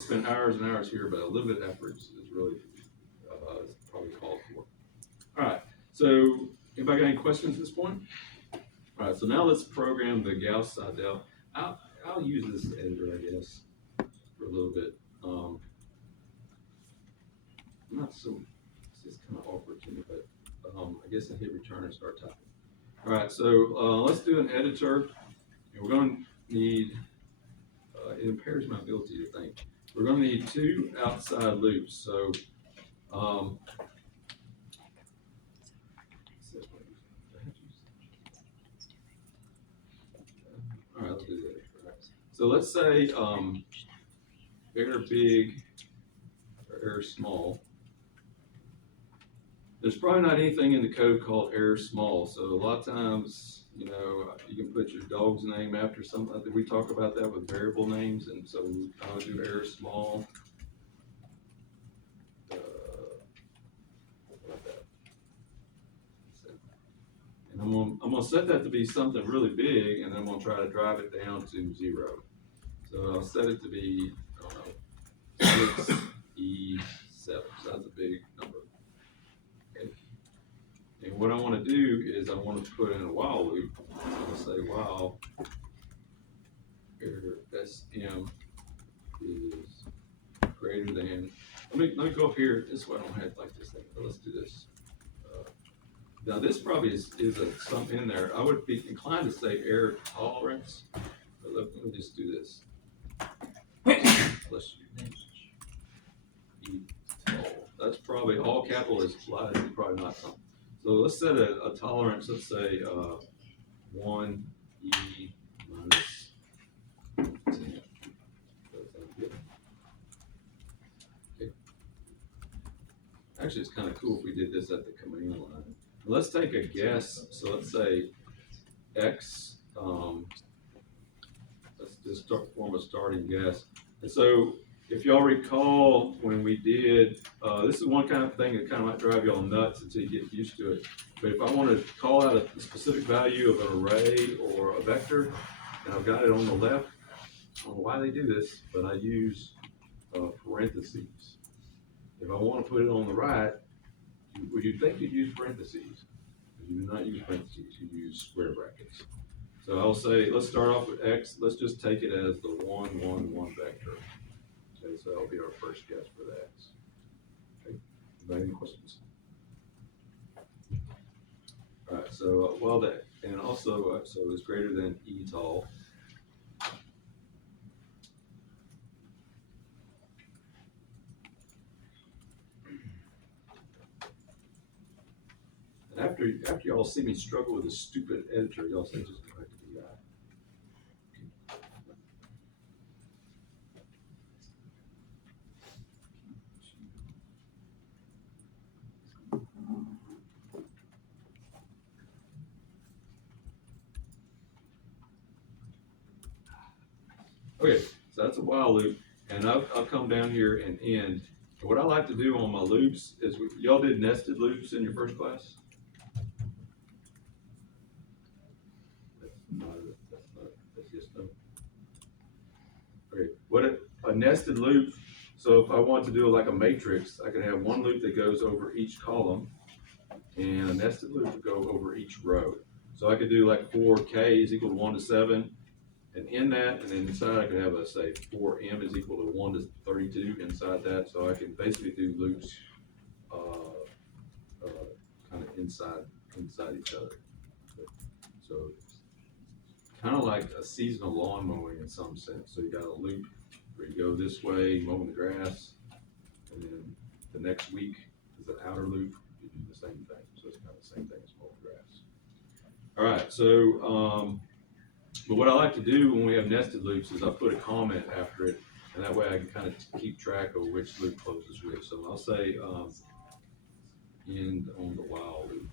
spend hours and hours here, but a little bit of effort is really probably called for. All right, so anybody got any questions at this point? All right, so now let's program the Gauss-Seidel. I'll use this editor, I guess, for a little bit. I'm not so, it's just kind of awkward to me, but I guess I hit return and start typing. All right, so let's do an editor. And we're going to need, it impairs my ability to think. We're going to need two outside loops. So, all right, let's do that. Right. So let's say error big or error small. There's probably not anything in the code called error small. So a lot of times, you know, you can put your dog's name after something. We talk about that with variable names, and so I'll do error small. Like that. And I'm gonna set that to be something really big, and then I'm gonna try to drive it down to 0. So I'll set it to be, I don't know, 6E7. So that's a big number. Okay. And what I want to do is I want to put in a while loop. I'm going to say while error SM is greater than. Let me go up here. This way I don't have like this thing. But let's do this. Now this probably is something in there. I would be inclined to say error tolerance. But let me just do this. Let's That's probably all capital is probably not something. So let's set a tolerance, let's say 1E minus 10. Okay. Actually, it's kind of cool if we did this at the command line. Let's take a guess. So let's say X, let's just form a starting guess. And so if y'all recall when we did, this is one kind of thing that kind of might drive y'all nuts until you get used to it. But if I want to call out a specific value of an array or a vector, and I've got it on the left, I don't know why they do this, but I use parentheses. If I want to put it on the right, would you think you'd use parentheses? You do not use parentheses, you use square brackets. So I'll say, let's start off with X. Let's just take it as the 1, 1, 1 vector. Okay, so that'll be our first guess for the X. Okay, any questions? All right, so while that, and also, so it's greater than E tall. After y'all see me struggle with this stupid editor, y'all say just go back to the guy. Okay, so that's a while loop, and I'll come down here and end. And what I like to do on my loops is, y'all did nested loops in your first class? That's just no. Okay, what a nested loop, so if I want to do like a matrix, I could have one loop that goes over each column, and a nested loop would go over each row. So I could do like 4K is equal to 1 to 7, and in that, and then inside I could have a, say, 4M is equal to 1 to 32 inside that. So I can basically do loops kind of inside each other. So kind of like a seasonal lawn mowing in some sense. So you got a loop where you go this way, mowing the grass, and then the next week is an outer loop, you do the same thing. So it's kind of the same thing as mowing grass. All right, so but what I like to do when we have nested loops is I put a comment after it, and that way I can kind of keep track of which loop closes which. So I'll say end on the while loop.